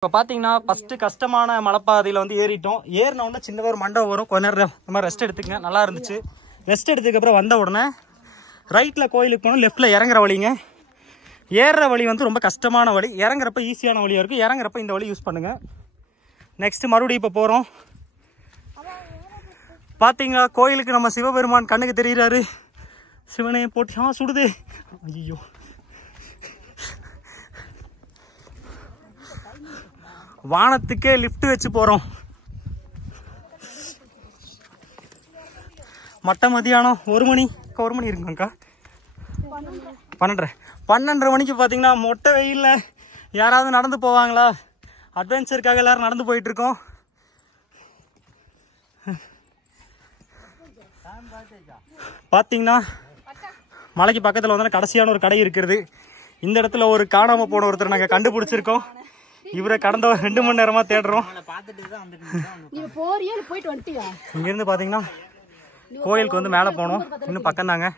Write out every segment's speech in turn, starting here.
இப்போ பார்த்தீங்கன்னா ஃபர்ஸ்ட் கஷ்டமான மலைப்பாதையில் வந்து ஏறிட்டோம். ஏறின உடனே சின்ன ஒரு மண்டபம் வரும். கொஞ்ச நேரம் இந்த மாதிரி ரெஸ்ட் எடுத்துக்கங்க. நல்லா இருந்துச்சு. ரெஸ்ட் எடுத்ததுக்கப்புறம் வந்த உடனே ரைட்டில் கோயிலுக்கு போகணும். லெஃப்ட்டில் இறங்குற வழிங்க. ஏறுற வழி வந்து ரொம்ப கஷ்டமான வழி. இறங்குறப்ப ஈஸியான வழியாக இருக்குது. இறங்குறப்ப இந்த வழி யூஸ் பண்ணுங்கள். நெக்ஸ்ட் மறுபடியும் இப்போ போகிறோம். பார்த்தீங்களா கோயிலுக்கு நம்ம சிவபெருமான் கண்ணுக்கு தெரிகிறாரு. சிவனையை போட்டு சுடுது. ஐயோ வானத்துக்கே லிஃப்ட் வச்சு போறோம். மட்ட மதியானம் 1 மணி இருக்குங்கக்கா. 12:30 மணிக்கு பார்த்தீங்கன்னா மொட்டை வெயில்ல யாராவது நடந்து போவாங்களா? அட்வென்ச்சருக்காக எல்லாரும் நடந்து போயிட்டு இருக்கோம். பார்த்தீங்கன்னா மலைக்கு பக்கத்தில் வந்து கடைசியான ஒரு கடை இருக்கிறது. இந்த இடத்துல ஒரு காணாம போன ஒருத்தர் நாங்கள் கண்டுபிடிச்சிருக்கோம். இவரை கடந்த 2 மணி நேரமா தேடுறோம். இங்க இருந்து பாத்தீங்கன்னா கோயிலுக்கு வந்து மேல போனோம். இன்னும் பக்கம் தாங்க.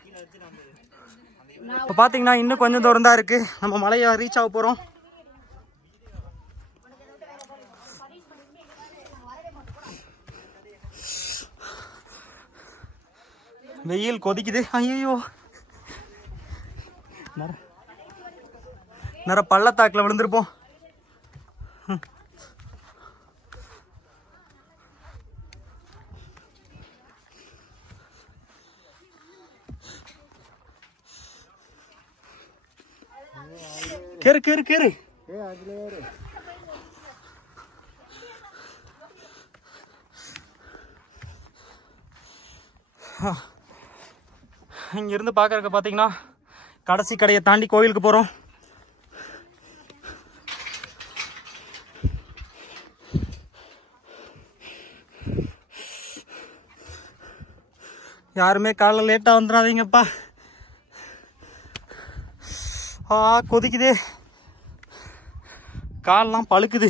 இப்ப பாத்தீங்கன்னா இன்னும் கொஞ்சம் தூரம் தான் இருக்கு. நம்ம மலையை ரீச் ஆக போறோம். வெயில் கொதிக்குது. ஐயோ நிறைய பள்ளத்தாக்குல விழுந்திருப்போம். கேரு கேரு கேரு. இங்க இருந்து பாக்குறதுக்கு பாத்தீங்கன்னா கடைசி கடையை தாண்டி கோயிலுக்கு போறோம். யாருமே காலைல லேட்டா வந்துடாதீங்கப்பா. கொதிக்குது. கால்லாம் பழுக்குது.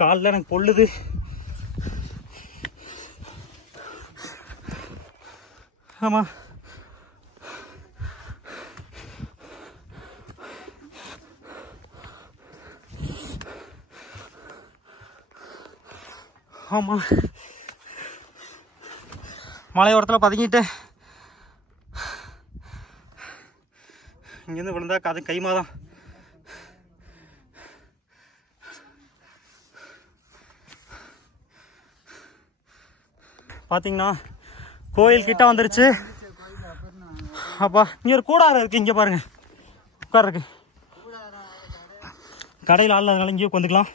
காலில் எனக்கு பொள்ளுது. ஆமா ஆமா மலையோரத்தில் பதுங்கிட்டு இங்கேருந்து விழுந்தா அது கைமாதான். பார்த்தீங்கன்னா கோயில் கிட்ட வந்துருச்சு. அப்பா இங்க ஒரு கூடாரம் இருக்கு. இங்க பாருங்க உட்கார்றதுக்கு. கடையில் ஆள் அதனால இங்கேயே உட்காந்துக்கலாம்.